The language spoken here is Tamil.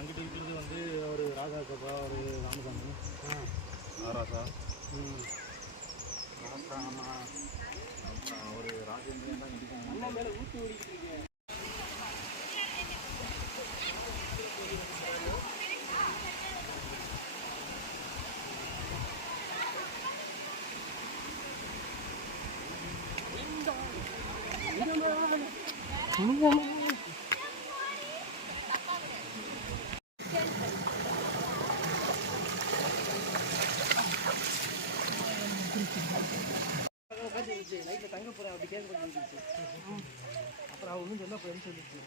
அங்கிட்டு இருக்கிறது வந்து ஒரு ராஜா சபா ஒரு ராமசாமி ராசா ராசா ஆமாம் ஒரு ராஜேந்திரன் தான் இடிக்கணும் மேலே ஊற்றி ஓடிக்கிட்டு நைட்டில் தங்க போகிறேன் அப்படி கேட்க அப்புறம் அவன் ஒன்றும் சொல்ல போய் சொல்லிச்சு